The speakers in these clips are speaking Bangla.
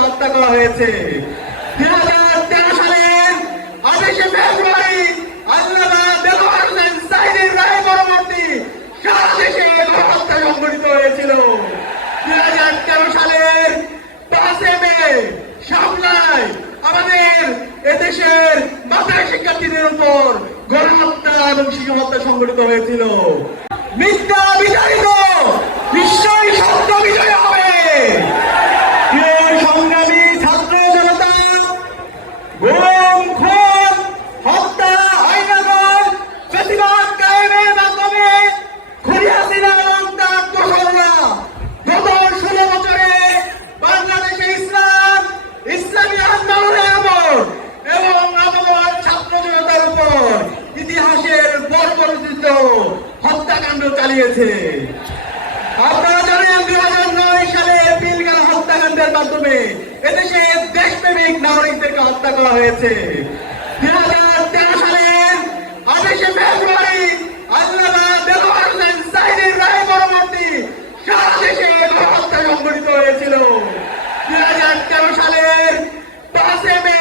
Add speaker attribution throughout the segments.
Speaker 1: করা হয়েছে। সালের শিক্ষার্থীদের উপর গণহত্যা এবং শিশু হত্যা সংঘটিত হয়েছিল মিথ্যা বিজয়িত নিশ্চয়ই সত্য বিজয় হবে প্রিয় সংগ্রামী ছাত্র জনতা গুম খুন হত্যা আইনাগর প্রতিবাদ কায়েমের মাধ্যমে খুনি হাসিনা এবং তার দোসররা গত ষোলো বছরে বাংলাদেশে ইসলাম ইসলামী আন্দোলনের উপর এবং আবহাওয়ার ছাত্র জনতার উপর ইতিহাসের বর্বরচিত হত্যাকাণ্ড চালিয়েছে। আপনারা জানেন দুই হাজার নয় সালে পিলগালা হত্যাকাণ্ডের মাধ্যমে এদেশে দেশপ্রেমিক নাগরিকদেরকে হত্যা করা হয়েছে। দুই হাজার তেরো সালের আঠাশে ফেব্রুয়ারি আল্লামা দেলোয়ার হোসেন সাইদের রায় পরবর্তী সারা দেশে হত্যা সংঘটিত হয়েছিল দুই হাজার তেরো সালের পাঁচে মে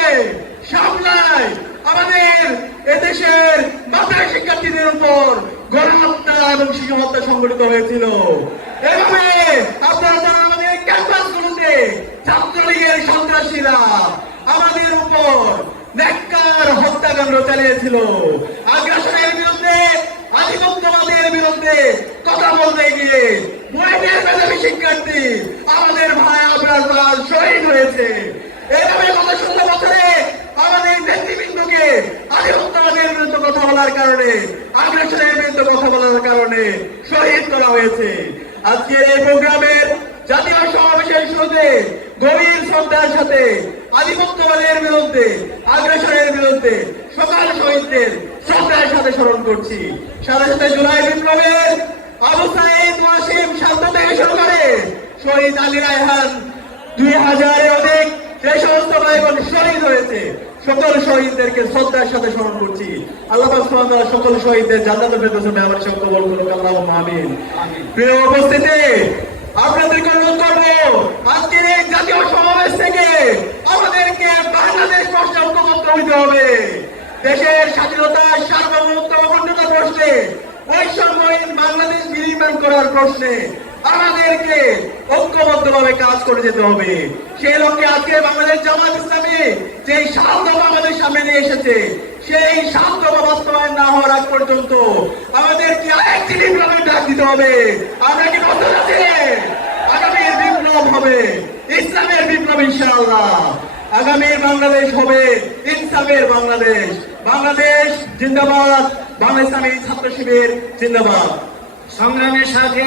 Speaker 1: সামলায় আমাদের এদেশের মাথায় উপর হত্যা এবং শিশু হত্যা সংঘটিত হয়েছিল। এভাবে আপনারা জানেন আমাদের ক্যাম্পাসগুলোতে ছাত্রলীগের সন্ত্রাসীরা আমাদের উপর নেককার হত্যাকাণ্ড চালিয়েছিল। আগ্রাসনের বিরুদ্ধে, আধিপত্যবাদের বিরুদ্ধে কথা বলতে গিয়ে বুয়েটের মেধাবী শিক্ষার্থী আমাদের ভাই আবরার ভাই শহীদ হয়েছে এভাবে গত ষোলো বছরে আমাদের নেতৃবৃন্দকে আধিপত্যবাদের বিরুদ্ধে কথা বলার কারণে আগ্রাসনের বিরুদ্ধে কথা বলার কারণে শহীদ করা হয়েছে। আজকের এই প্রোগ্রামের জাতীয় সমাবেশের শুরুতে গভীর শ্রদ্ধার সাথে আধিপত্যবাদের বিরুদ্ধে, আগ্রাসনের বিরুদ্ধে সকাল শহীদদের শ্রদ্ধার সাথে স্মরণ করছি। সাথে সাথে জুলাই বিপ্লবের অবস্থায় ওয়াসিম শান্ত থেকে শুরু করে শহীদ আলী রায়হান দুই হাজারের অধিক যে সমস্ত ভাই শহীদ হয়েছে। সকল শহীদদেরকে শ্রদ্ধার সাথে স্মরণ করছি। আল্লাহ সুবহানাহু সকল শহীদদের জান্নাতে ফেরদৌসে মেহমান সব কবুল করুক আল্লাহুম্মা আমিন। প্রিয় উপস্থিতি আপনাদেরকে অনুরোধ করব, আজকের এই জাতীয় সমাবেশ থেকে আমাদেরকে বাংলাদেশ প্রশ্নে ঐক্যবদ্ধ হইতে হবে। দেশের স্বাধীনতা, সার্বভৌমত্ব অখণ্ডতা প্রশ্নে, বৈষম্যহীন বাংলাদেশ বিনির্মাণ করার প্রশ্নে আমাদেরকে ঐক্যবদ্ধভাবে কাজ করে যেতে হবে। সেই লক্ষ্যে আজকে বাংলাদেশ জামাত ইসলামী যে দফা আমাদের সামনে নিয়ে এসেছে, সেই সাত বাস্তবায়ন না হওয়ার আগ পর্যন্ত আমাদেরকে আরেকটি বিপ্লবের ডাক দিতে হবে? আমরা কি প্রস্তুত আছি? আগামীর বিপ্লব হবে, ইসলামের বিপ্লব ইনশাআল্লাহ। আগামী বাংলাদেশ হবে, ইনসাফের বাংলাদেশ। বাংলাদেশ জিন্দাবাদ বাংলা ইসলামী ছাত্র শিবির জিন্দাবাদ।
Speaker 2: সংগ্রামের সাথে